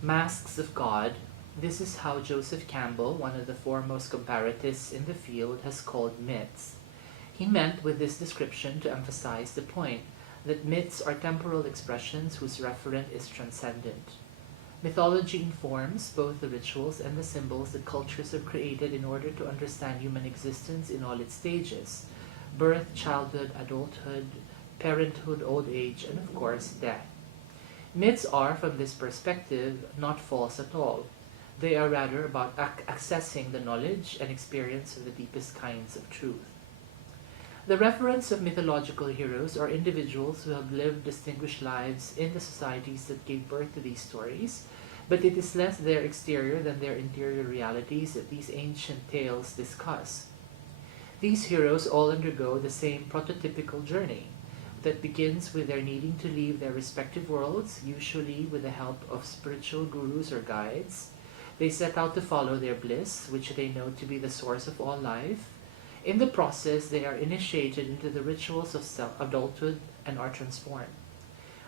Masks of God. This is how Joseph Campbell, one of the foremost comparatists in the field, has called myths. He meant with this description to emphasize the point that myths are temporal expressions whose referent is transcendent. Mythology informs both the rituals and the symbols that cultures have created in order to understand human existence in all its stages: birth, childhood, adulthood, parenthood, old age, and of course, death. Myths are, from this perspective, not false at all. They are rather about accessing the knowledge and experience of the deepest kinds of truth. The reference of mythological heroes are individuals who have lived distinguished lives in the societies that gave birth to these stories, but it is less their exterior than their interior realities that these ancient tales discuss. These heroes all undergo the same prototypical journey that begins with their needing to leave their respective worlds, usually with the help of spiritual gurus or guides. They set out to follow their bliss, which they know to be the source of all life. In the process, they are initiated into the rituals of adulthood and are transformed.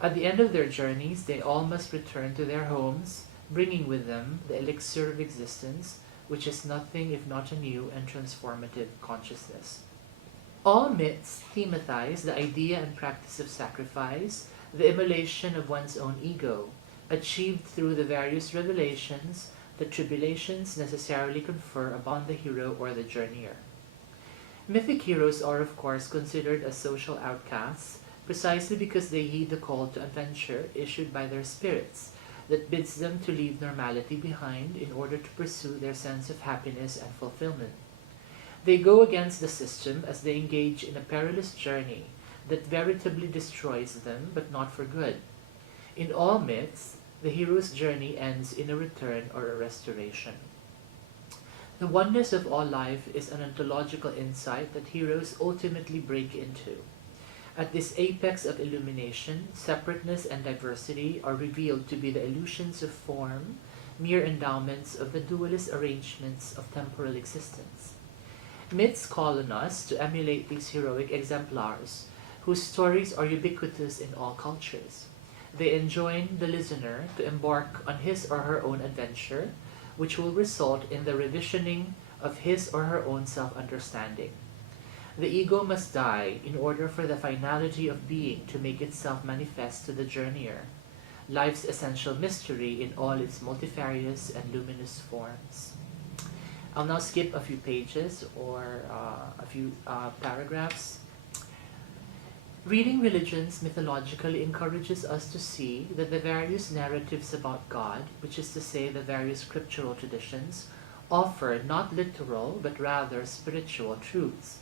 At the end of their journeys, they all must return to their homes, bringing with them the elixir of existence, which is nothing if not a new and transformative consciousness. All myths thematize the idea and practice of sacrifice, the immolation of one's own ego, achieved through the various revelations that tribulations necessarily confer upon the hero or the journeyer. Mythic heroes are, of course, considered as social outcasts precisely because they heed the call to adventure issued by their spirits that bids them to leave normality behind in order to pursue their sense of happiness and fulfillment. They go against the system as they engage in a perilous journey that veritably destroys them, but not for good. In all myths, the hero's journey ends in a return or a restoration. The oneness of all life is an ontological insight that heroes ultimately break into. At this apex of illumination, separateness and diversity are revealed to be the illusions of form, mere endowments of the dualist arrangements of temporal existence. Myths call on us to emulate these heroic exemplars, whose stories are ubiquitous in all cultures. They enjoin the listener to embark on his or her own adventure, which will result in the revisioning of his or her own self-understanding. The ego must die in order for the finality of being to make itself manifest to the journeyer, life's essential mystery in all its multifarious and luminous forms. I'll now skip a few pages or a few paragraphs. Reading religions mythologically encourages us to see that the various narratives about God, which is to say the various scriptural traditions, offer not literal but rather spiritual truths.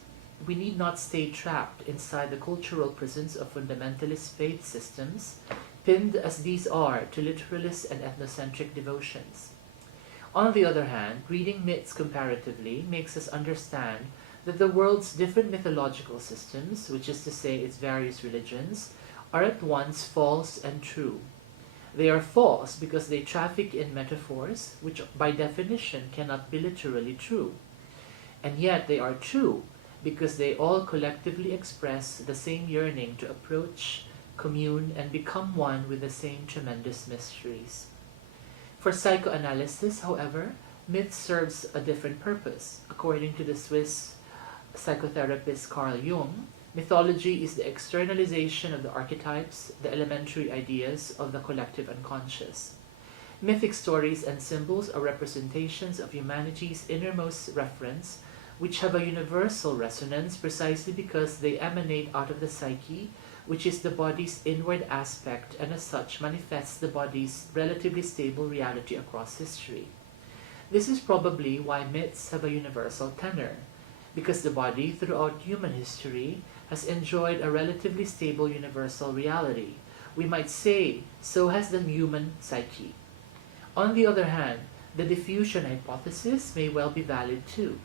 We need not stay trapped inside the cultural prisons of fundamentalist faith systems, pinned as these are to literalist and ethnocentric devotions. On the other hand, reading myths comparatively makes us understand that the world's different mythological systems, which is to say its various religions, are at once false and true. They are false because they traffic in metaphors, which by definition cannot be literally true. And yet they are true because they all collectively express the same yearning to approach, commune, and become one with the same tremendous mysteries. For psychoanalysis, however, myth serves a different purpose. According to the Swiss psychotherapist Carl Jung, mythology is the externalization of the archetypes, the elementary ideas of the collective unconscious. Mythic stories and symbols are representations of humanity's innermost reference, which have a universal resonance precisely because they emanate out of the psyche, which is the body's inward aspect and as such manifests the body's relatively stable reality across history. This is probably why myths have a universal tenor, because the body throughout human history has enjoyed a relatively stable universal reality. We might say, so has the human psyche. On the other hand, the diffusion hypothesis may well be valid too.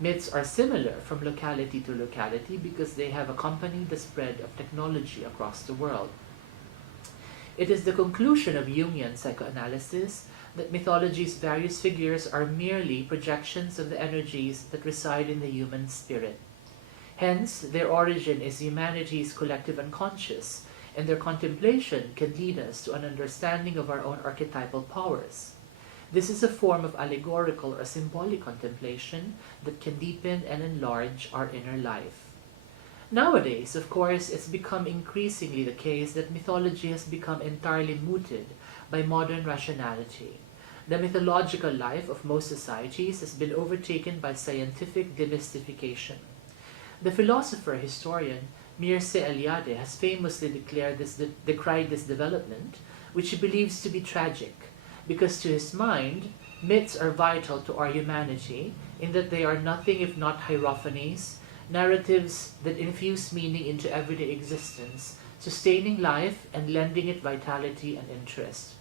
Myths are similar from locality to locality because they have accompanied the spread of technology across the world. It is the conclusion of Jungian psychoanalysis that mythology's various figures are merely projections of the energies that reside in the human spirit. Hence, their origin is humanity's collective unconscious, and their contemplation can lead us to an understanding of our own archetypal powers. This is a form of allegorical or symbolic contemplation that can deepen and enlarge our inner life. Nowadays, of course, it's become increasingly the case that mythology has become entirely mooted by modern rationality. The mythological life of most societies has been overtaken by scientific demystification. The philosopher-historian Mircea Eliade has famously decried this development, which he believes to be tragic, because to his mind, myths are vital to our humanity in that they are nothing if not hierophanies, narratives that infuse meaning into everyday existence, sustaining life and lending it vitality and interest.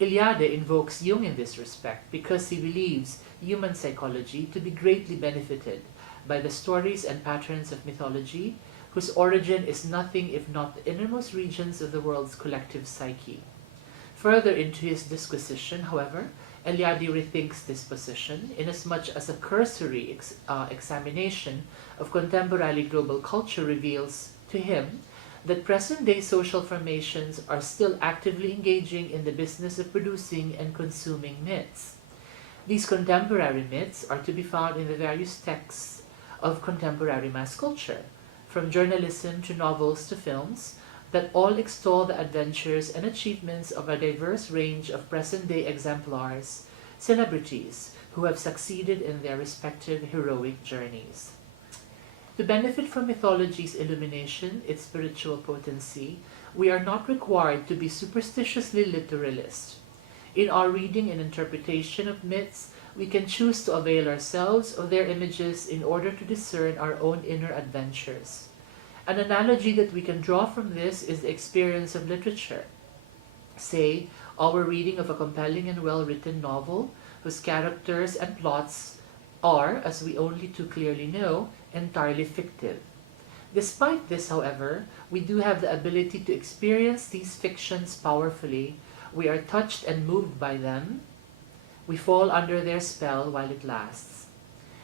Eliade invokes Jung in this respect because he believes human psychology to be greatly benefited by the stories and patterns of mythology, whose origin is nothing if not the innermost regions of the world's collective psyche. Further into his disquisition, however, Eliade rethinks this position, inasmuch as a cursory examination of contemporary global culture reveals to him that present-day social formations are still actively engaging in the business of producing and consuming myths. These contemporary myths are to be found in the various texts of contemporary mass culture, from journalism to novels to films, that all extol the adventures and achievements of a diverse range of present-day exemplars, celebrities who have succeeded in their respective heroic journeys. To benefit from mythology's illumination, its spiritual potency, we are not required to be superstitiously literalist. In our reading and interpretation of myths, we can choose to avail ourselves of their images in order to discern our own inner adventures. An analogy that we can draw from this is the experience of literature. Say, our reading of a compelling and well-written novel whose characters and plots are, as we only too clearly know, entirely fictive. Despite this, however, we do have the ability to experience these fictions powerfully. We are touched and moved by them. We fall under their spell while it lasts.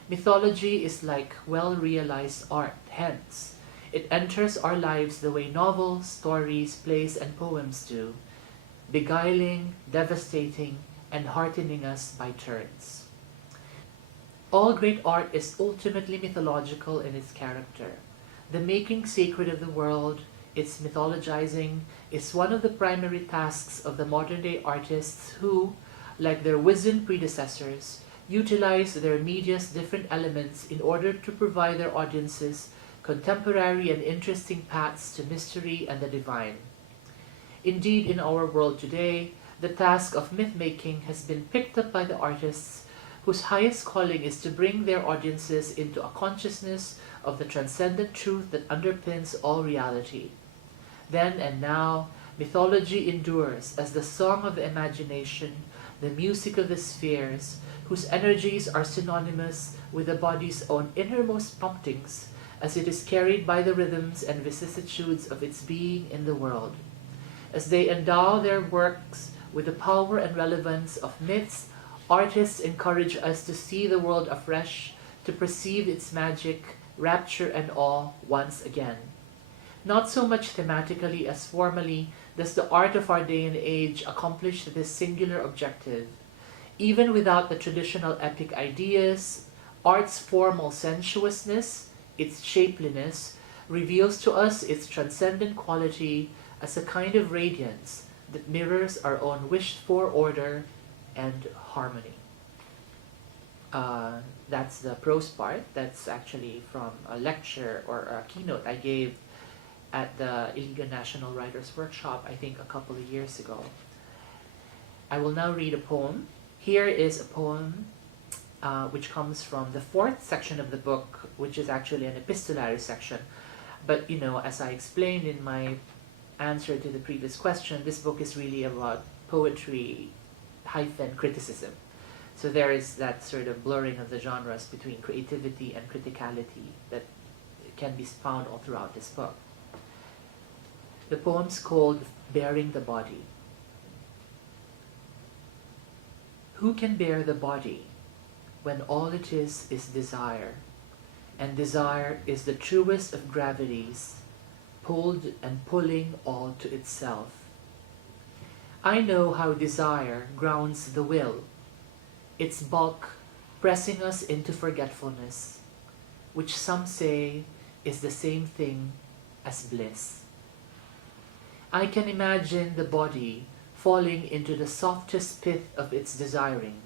Mythology is like well-realized art, hence, it enters our lives the way novels, stories, plays, and poems do, beguiling, devastating, and heartening us by turns. All great art is ultimately mythological in its character. The making sacred of the world, its mythologizing, is one of the primary tasks of the modern-day artists who, like their wizened predecessors, utilize their media's different elements in order to provide their audiences contemporary and interesting paths to mystery and the divine. Indeed, in our world today, the task of myth-making has been picked up by the artists whose highest calling is to bring their audiences into a consciousness of the transcendent truth that underpins all reality. Then and now, mythology endures as the song of the imagination, the music of the spheres, whose energies are synonymous with the body's own innermost promptings, as it is carried by the rhythms and vicissitudes of its being in the world. As they endow their works with the power and relevance of myths, artists encourage us to see the world afresh, to perceive its magic, rapture, and awe once again. Not so much thematically as formally does the art of our day and age accomplish this singular objective. Even without the traditional epic ideas, art's formal sensuousness, its shapeliness, reveals to us its transcendent quality as a kind of radiance that mirrors our own wished-for order and harmony. That's the prose part. That's actually from a lecture or a keynote I gave at the Iligan National Writers Workshop, I think a couple of years ago. I will now read a poem. Here is a poem which comes from the fourth section of the book, which is actually an epistolary section. But, as I explained in my answer to the previous question, this book is really about poetry hyphen criticism. So there is that sort of blurring of the genres between creativity and criticality that can be found all throughout this book. The poem's called Bearing the Body. Who can bear the body when all it is desire, and desire is the truest of gravities, pulled and pulling all to itself. I know how desire grounds the will, its bulk pressing us into forgetfulness, which some say is the same thing as bliss. I can imagine the body falling into the softest pit of its desiring,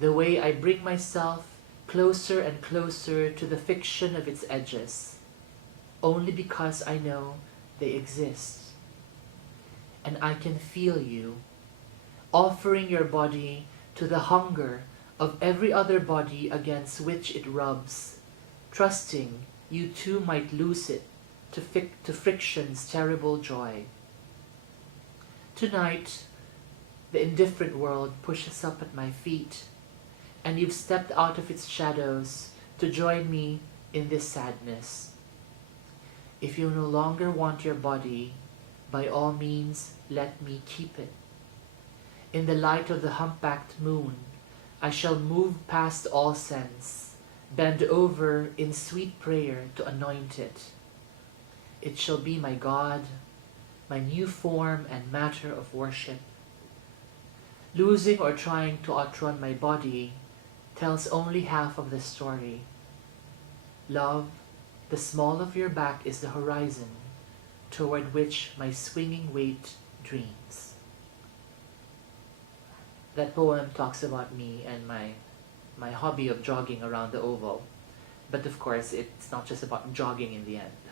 the way I bring myself closer and closer to the fiction of its edges, only because I know they exist. And I can feel you, offering your body to the hunger of every other body against which it rubs, trusting you too might lose it to friction's terrible joy. Tonight, the indifferent world pushes up at my feet, and you've stepped out of its shadows to join me in this sadness. If you no longer want your body, by all means let me keep it. In the light of the humpbacked moon, I shall move past all sense, bend over in sweet prayer to anoint it. It shall be my God, my new form and matter of worship. Losing or trying to outrun my body tells only half of the story. Love, the small of your back is the horizon toward which my swinging weight dreams. That poem talks about me and my hobby of jogging around the oval. But of course, it's not just about jogging in the end.